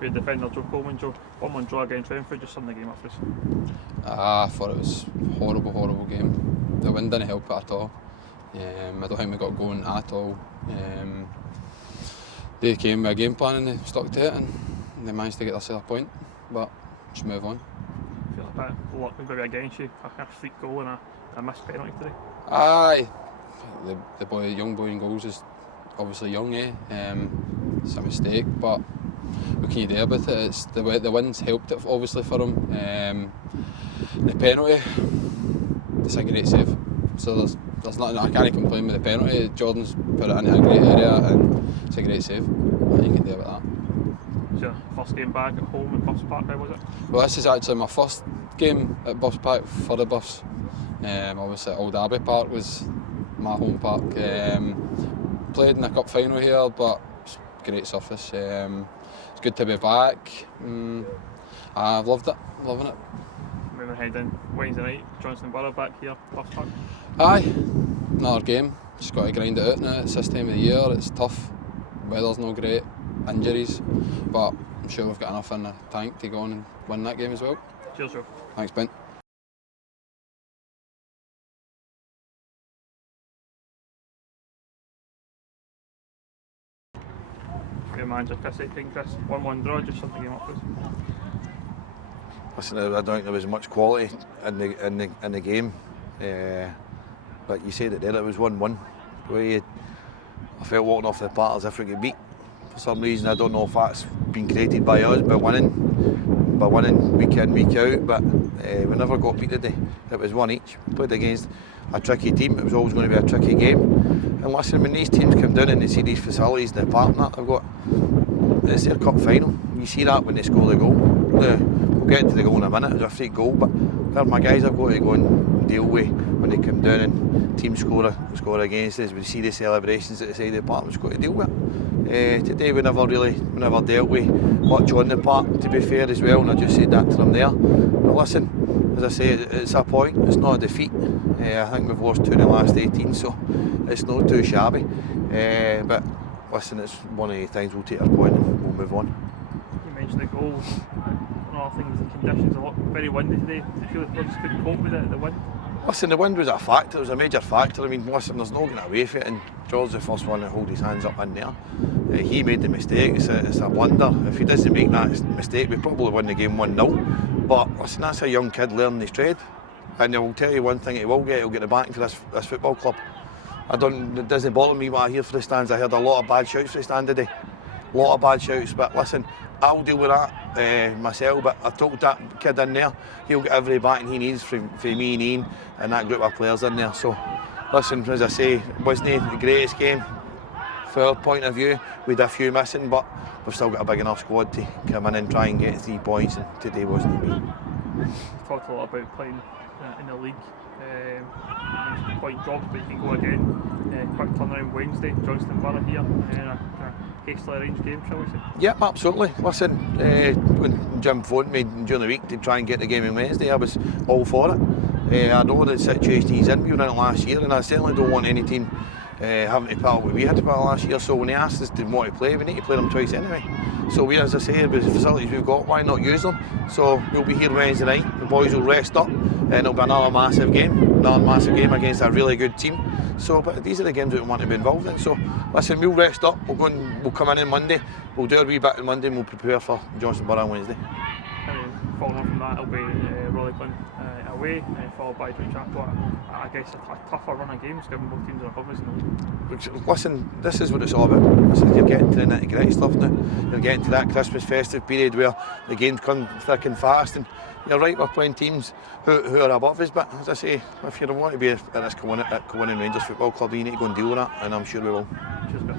for your defender Joe Coleman. Joe, 1-1 draw against Renfrew, just sum the game up for us. I thought it was a horrible game. The wind didn't help it at all. I don't think we got going at all. They came with a game plan and they stuck to it and they managed to get themselves a point, but just move on. I feel like a bit of luck maybe against you, a kind of freak goal and a missed penalty today. Aye, the young boy in goals is obviously young, it's a mistake, but what can you do about it? It's the wind's helped it obviously for him. The penalty, it's a great save. So there's nothing, I can't complain with the penalty. Jordan's put it in a great area and it's a great save. Nothing you can do about that. It's your first game back at home at Buffs Park, how was it? Well, this is actually my first game at Buffs Park for the Buffs. Obviously Old Abbey Park was my home park. Played in a cup final here, but it's a great surface. It's good to be back. I've loved it, loving it. Moving ahead in Wednesday night, Johnston Borough back here, Buffs Park. Aye, another game. Just got to grind it out now. It's this time of the year, it's tough. Weather's no great, injuries, but I'm sure we've got enough in the tank to go on and win that game as well. Cheers, Joe. Thanks, Ben. Your manager Chris Aitken, Chris, 1-1 draw, just something game up for us. Listen, I don't think there was much quality in the game, but you said it there. It was 1-1. I felt walking off the park as if we could beat. For some reason, I don't know if that's been created by us by winning week in week out. But we never got beat today. It was one each. Played against a tricky team. It was always going to be a tricky game. And listen, when these teams come down and they see these facilities, the park and that they've got, it's their cup final. You see that when they score the goal. We'll get to the goal in a minute. It was a free goal, but where my guys have got to go and deal with when they come down and teams score against us. We see the celebrations at the side of the park. We've got to deal with it. Today we never dealt with much on the park, to be fair as well, and I just said that to them there. But listen, as I say, it's a point. It's not a defeat. I think we've lost 2 in the last 18, so it's not too shabby. But listen, it's one of the things. We'll take our point and we'll move on. You mentioned the goals. One of the things, the conditions are very windy today. Do you feel like we just couldn't cope with it, the wind? Listen, the wind was a factor. It was a major factor. I mean, listen, there's no getting away from it, and George's the first one to hold his hands up in there. He made the mistake. It's a blunder. If he doesn't make that mistake, we probably win the game 1-0. But listen, that's a young kid learning his trade, and I will tell you one thing: he'll get the backing for this football club. It doesn't bother me what I hear for the stands. I heard a lot of bad shouts for the stand today. A lot of bad shouts, but listen, I'll deal with that myself, but I've told that kid in there, he'll get every backing he needs from me and Ian and that group of players in there. So listen, as I say, it wasn't the greatest game from our point of view. We had a few missing, but we've still got a big enough squad to come in and try and get 3 points, and today wasn't me. Talked a lot about playing in the league. Point drops, but you can go again. Quick turnaround Wednesday, Johnston Borough here, and a hastily arranged game, shall we say? Yep, absolutely. Listen, when Jim phoned me during the week to try and get the game on Wednesday, I was all for it. I know the situation he's in. We were in it last year, and I certainly don't want any team having to battle what we had to battle last year. So when he asked us to want to play, we need to play them twice anyway. So we, as I say, with the facilities we've got, why not use them? So we'll be here Wednesday night. The boys will rest up, and it'll be another massive game against a really good team. So, but these are the games that we want to be involved in. So, listen, we'll rest up. We'll come in on Monday. We'll do a wee bit on Monday, and we'll prepare for Johnston Borough on Wednesday. Following on from that, it'll be Rotherham away, followed by Chapel. I guess a tougher run of games, given both teams are above us in the league. Listen, this is what it's all about. You're getting to the nitty-gritty stuff now. You're getting to that Christmas festive period where the games come thick and fast. And you're right, we're playing teams who are above us. But as I say, if you want to be at this Kilwinning Rangers Football Club, you need to go and deal with that, and I'm sure we will. Cheers, guys.